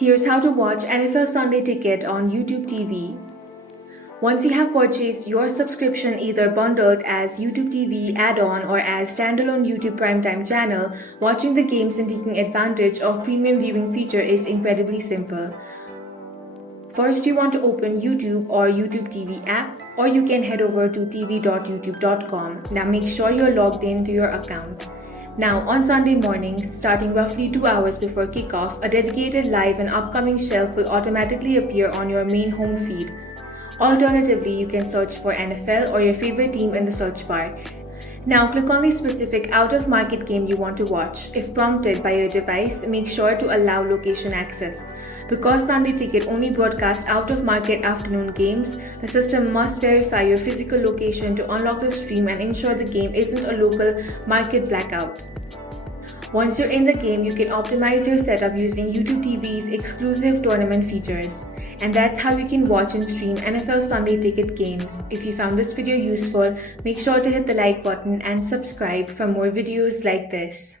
Here's how to watch NFL Sunday Ticket on YouTube TV. Once you have purchased your subscription either bundled as YouTube TV add-on or as standalone YouTube primetime channel, watching the games and taking advantage of premium viewing feature is incredibly simple. First, you want to open YouTube or YouTube TV app, or you can head over to tv.youtube.com. Now make sure you're logged into your account. Now, on Sunday mornings, starting roughly 2 hours before kickoff, a dedicated live and upcoming shelf will automatically appear on your main home feed. Alternatively, you can search for NFL or your favorite team in the search bar. Now click on the specific out-of-market game you want to watch. If prompted by your device, make sure to allow location access. Because Sunday Ticket only broadcasts out-of-market afternoon games, the system must verify your physical location to unlock the stream and ensure the game isn't a local market blackout. Once you're in the game, you can optimize your setup using YouTube TV's exclusive tournament features. And that's how you can watch and stream NFL Sunday Ticket games. If you found this video useful, make sure to hit the like button and subscribe for more videos like this.